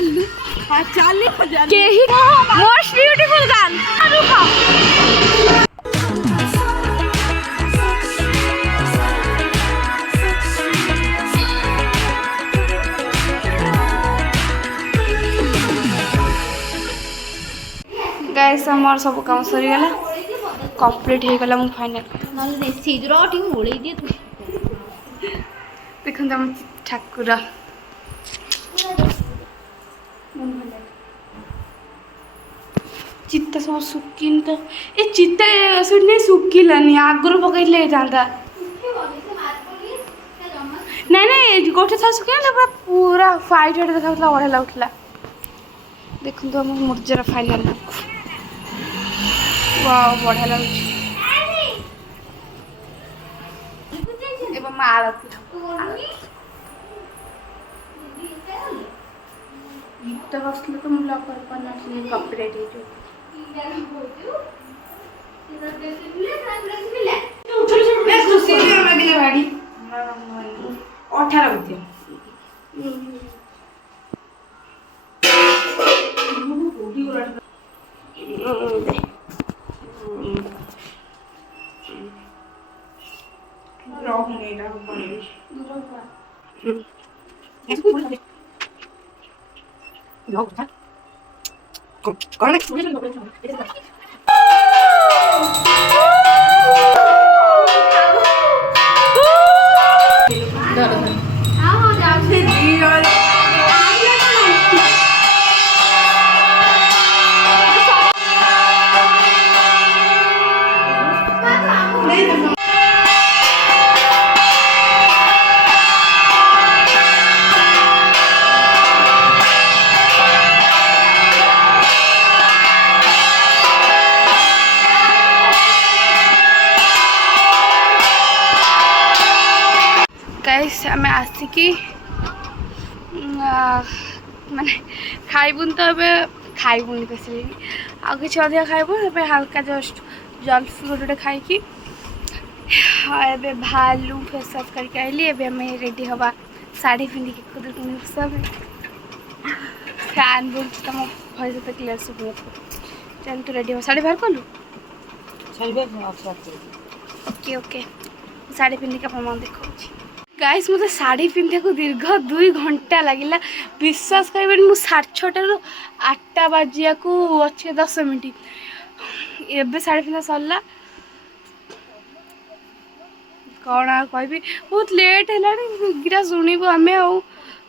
चालू हाँ चालू के ही मोस्ट ब्यूटीफुल गान रुको गाइस हमर सब काम सरी गला कंप्लीट हो गला मु फाइनल नले सिजरो टी ओळई दिए तू देखन हम ठाकुर चित्ता सब सुकिन तो ए चित्ता सुने सुकिलानी आगुर पकइले जांदा नहीं नहीं गोटे था सुकिला पूरा फाइट हेड देखाउतला बढा लाउतला देखन तो हम मुर्जरा फाइनल लुक वाओ बढा लाउछ एबा मारत गीत बसले तो मुला कर पना कॉपीराइट हे मैं खुशी से लगिले भाड़ी 18 बजे गाइस आम आसिकी माने खाइबुन तो खाइबुन बेसिली आ कि अधिक खाइबु हल्का जस्ट जल्फी गोटे खाई भालू फेस वाश करके आइली एम रेडी हवा साड़ी पिंधिकी खुद सब फैन बोल तुम भैस तो क्लीयर सुबह चल तू रेडी हो साड़ी बाहर कलु ओके ओके साड़ी पिंधिक आप देखा गाइस मत साड़ी पिंधा को दीर्घ 2 घंटा लगिला विश्वास करें मुझे 6:30 8टा बाजिया को अच्छे 10 मिनट एबे साड़ी पिंधा सरला कौन कह बहुत लेट है गिरा शुणु आम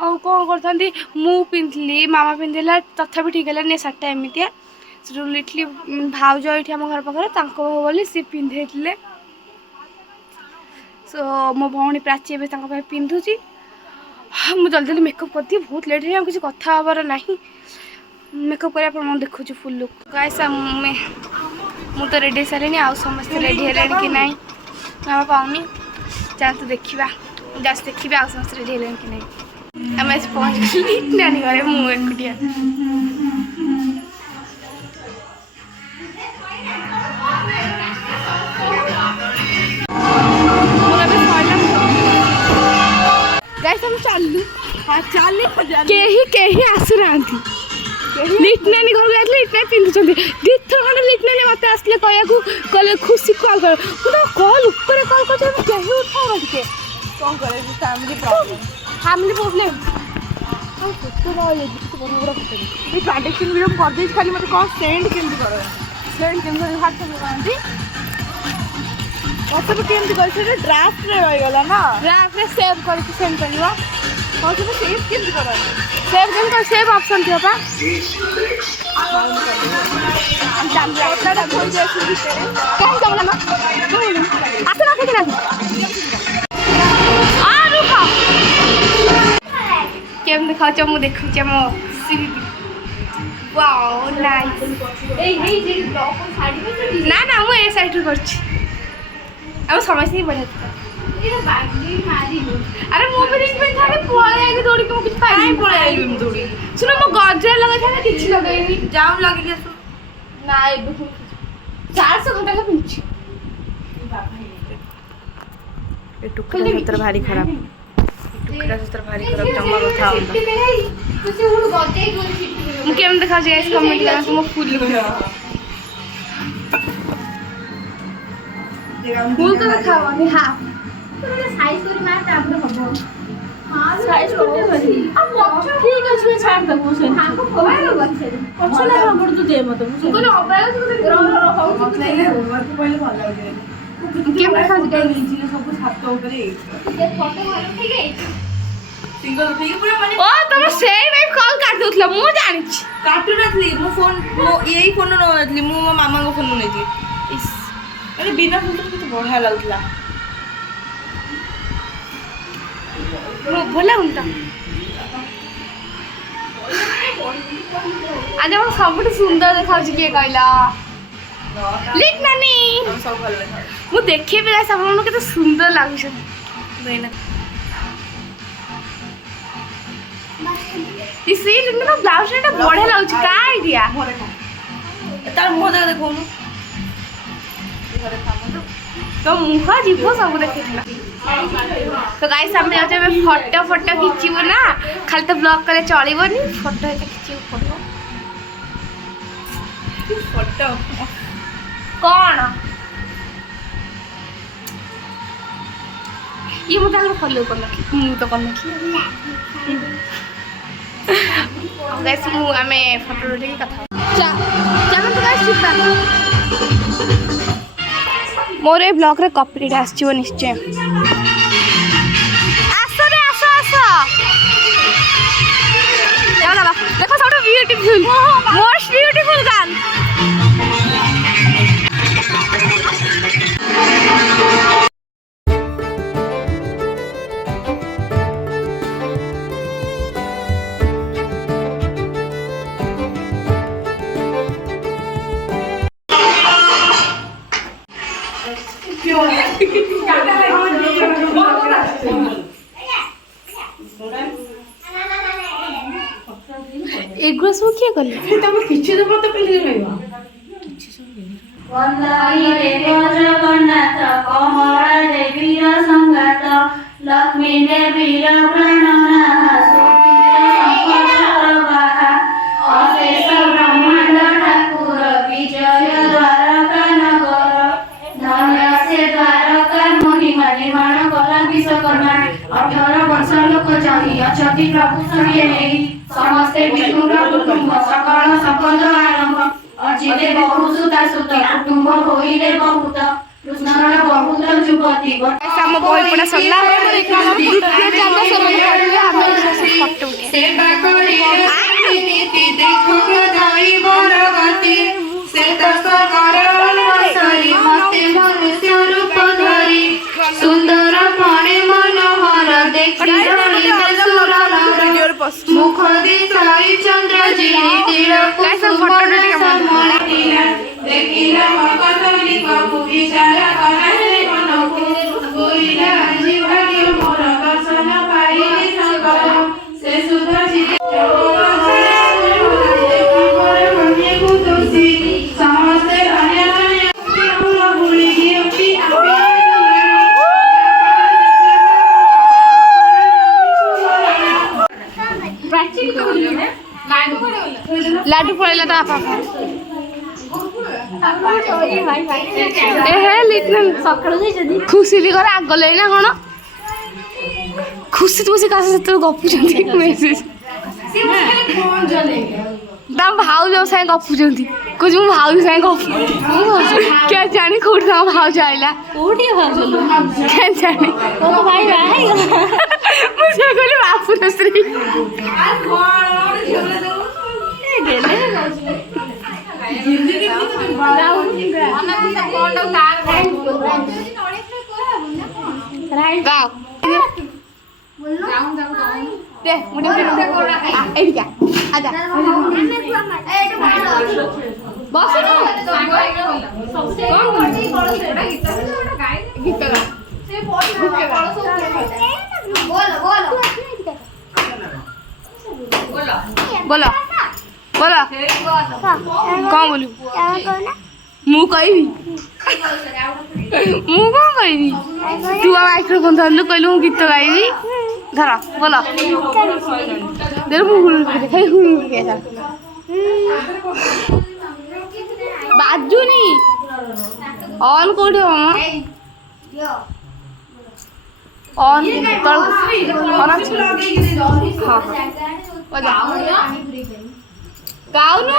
कौन करते मु पिंधली मामा पिंधला तथापि ठीक है नहीं सार्टा एमतिया लिटली भाउज ये आम घर पाखे बोली सी पिंधे सो मो भौणी प्राची ए पिंधुची मुझे जल्दी जल्दी मेकअप करती बहुत लेट है किसी कथा हबार ना मेकअप कर देखु फुल लुक गाइस मु तो रेडी सारे आउ समस्त रेडी है कि ना मामा पाऊनी चल तो देखा जस्ट देखिए आउ समस्त रेडी है कि नहीं आम पहुँच नानी घरे मुझे हम चालू हाँ चालू कहीं आसुना लिटना घर गए लिटना पिंधुंट दीथर खंडे लिटना मत आसले कहले खुशी कल कर कल ऊपर कल कर उठाओ टे कौन कर फैमिली प्रॉब्लम ट्रांजेक्शन वीडियो करदे खाली मतलब कौन सेंड केमती कर सेंड केमती व्हाट्सएप कहती व्हाट्सएप केमती कर ड्राफ्ट रहीगला ना ड्राफ्ट सेव करके सेंड कर व्हाट्सएप सेव केमती कर सेव केम कर सेव ऑप्शन थी बा केम दिखा मु देखु मो वाओ नाइस ना ना मु ए साइड करछि अब समझ नहीं बढ़िया अरे मु भी रिंग पे थाने पळे आके दौड़ी के मु कुछ खाई नहीं पळे आई मु दौड़ी सुनो मु गजरा लगा था ना किछ लगाइनी जाम लगी गेसु ना ए 400 घंटा का पिंची ए टुकड़ा भीतर भारी खराब मुखटा सतर भारी खराब जमा कथा मु केम देखा जे गाइस कमेंट करा मो फुल फुल तो देखावानी हां साइज करी मार तापर हबो हां साइज करते बनी अब पक्ष ठीक अछि छाड़ दबो से हां को मोबाइल बच्चे पक्ष ना हमर तू दे मत को मोबाइल तो हो नहीं होमवर्क को पहले भल लागे केम देखा जे गाइस नीचे सब छात ऊपर ये फोटो मारो ठीक है सिंगल ठीक पूरा माने ओ तुम सेम वाइफ कॉल काट दोथला मु जानि छी काटू नथली मो फोन मो यही फोन न नथली मो मामा को फोन नेती इस अरे बिना फोन तो कित बढ़िया लागतला मो भला हुंता आज हम सबुठ सुंदर देखाउ छी के कहला लिख नानी हम सब भल लगा मु देखिए भी गाइस आपन केते सुंदर लागु छ देना इसी ना ब्लाउज टा बढ़िया लागु छ का आईडिया मोरे खा तार मुंह देख देखौनु घरे खा मत तो मुह जीव सब देखिला तो गाइस हम जाते में फोटो फोटो खिचिबो ना खाली तो ब्लॉग करे चलिबोनी फोटो एटा खिचिबो फोटो फोटो कौन ये मुझे आगे फॉलो करना मुझे तो करना गाइस मु आमे फोटो रेडी कथा चलो तो गाइस शिपा मोर ए ब्लॉग रे कॉपीराइट आछियो निश्चय आसो रे आसो आसो चलो देखो सब ब्यूटीफुल मोस्ट ब्यूटीफुल गान एगो सब किए गले तब किछ तो मत पहले लेबा वंदई देव जगन्नाथ कमला देवीर संगात लक्ष्मी देवीर प्रणना सुपुत्र अशेष ब्रह्मांड ठाकुर विजय द्वारका नगर धन्य से द्वारका महिमा निर्माण कला विश्वकर्मा 18 वर्ष लोक चाही अछति प्रभु सरिये नहीं समस्ते विष्णुर कुटुंब सकल संपद आरंभ अजिते बहु सुता सुत कुटुंब होइले बहुत कृष्णर बहुत जुगति हम बही पड़ा सरला द्वितीय चांद सरल पड़िले हम फोटो उठे से बाकरी नीति देखो गदाई बरगति से तस्कर वसरी मते मनुष्य रूप धरी सुंदर पणे मनोहर देखि मुख दिशाई चंद्र जी तिलक देखिला मकतली कबु विचार करे मनोको गोइला जीवनी मोर दर्शन पाइली संकल्प से सुधर जी समस्ते धन्य भूली लाडू पड़ेला तो आपा ए हे लिटल सकाळू जाई जदी खुशी ली घर आग ले ना कोन खुशी तो से कासे तो गपु जंती मेसेज दाम भाव जो से गपु जंती कुछ मु भाव से गपु क्या जानी खोड़ दा भाव जाइला कोठी भाजलो क्या जानी ओ भाई भाई मुझे कहले बापू श्री गेले जिंदगी गाओ दे मुझे एडी क्या आजा बस ना गीत गा बोलो बोलो कौन बोलू मु कहबी मु कौन कहबी तू माइक्रोफोन धरलु कहलु गीत गाइबी ଧର ବୋଲ ଦେର ମୁଁ ଖାଇ ବାଜୁନି ଅନ୍ କୋଉଠି ହବ ଅନ୍ ଅନ୍ ଅଛି ହଁ ଗାଉନୁ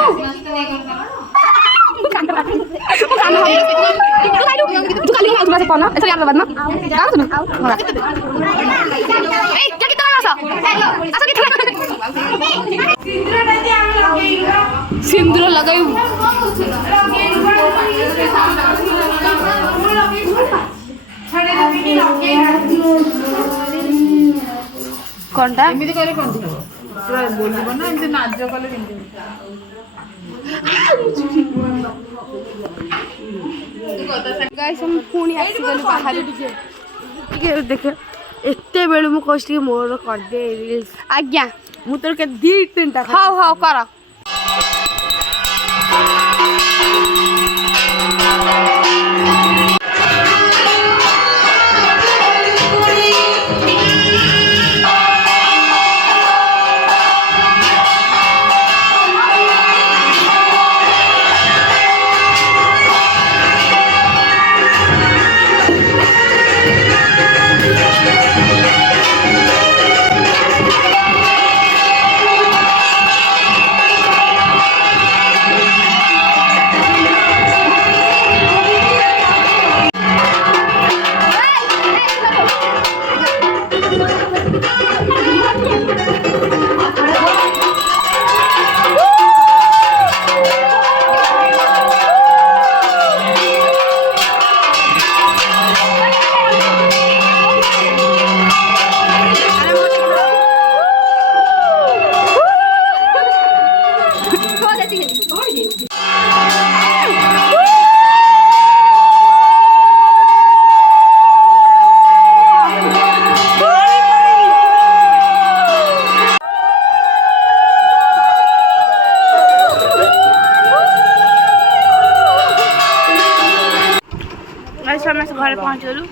ସିନ୍ଦୁର ଲଗାଇବୁ କଣଟା ଏମିତି କଲେ କେମିତି ହବ ପୁରା ବୋଲିବ ନା ଏମିତି ନାଚ କଲେ କେମିତି ଗାଇସ୍ ଆମେ ପୁଣି ଆସିଗଲୁ ବାହାରେ ଟିକେ ଦେଖ ଏତେ ବେଳୁ ମୁଁ କହୁଛି ଟିକେ ମୋର କରିଦେ ରିଲ୍ସ ଆଜ୍ଞା ମୁଁ ତୋର କେତେ 2-3ଟା ହଉ ହଉ କର ସମସ୍ତେ ଘରେ ପହଞ୍ଚିଗଲୁ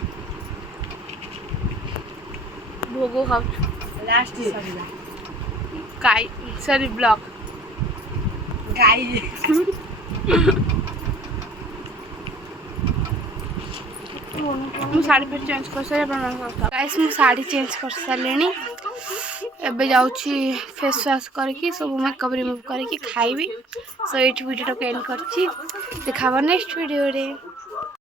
ଭୋଗ ଖାଉଛୁ ଲାଷ୍ଟ ଗାଈ ସରି ବ୍ଲଗ ଗାଈ ମୁଁ ଶାଢ଼ୀ ଫେର୍ ଚେଞ୍ଜ କରିସାରି ଗାଇସ୍ ମୁଁ ଶାଢ଼ୀ ଚେଞ୍ଜ କରିସାରିଲିଣି ଏବେ ଯାଉଛି ଫେସ୍ ୱାଶ୍ କରିକି ସବୁ ମେକଅପ୍ ରିମୁଭ୍ କରିକି ଖାଇବି ସୋ ଏଇଠି ଭିଡ଼ିଓଟାକୁ ଏଣ୍ଡ କରିଛି ଦେଖା ହବ ନେକ୍ସଟ ଭିଡ଼ିଓରେ।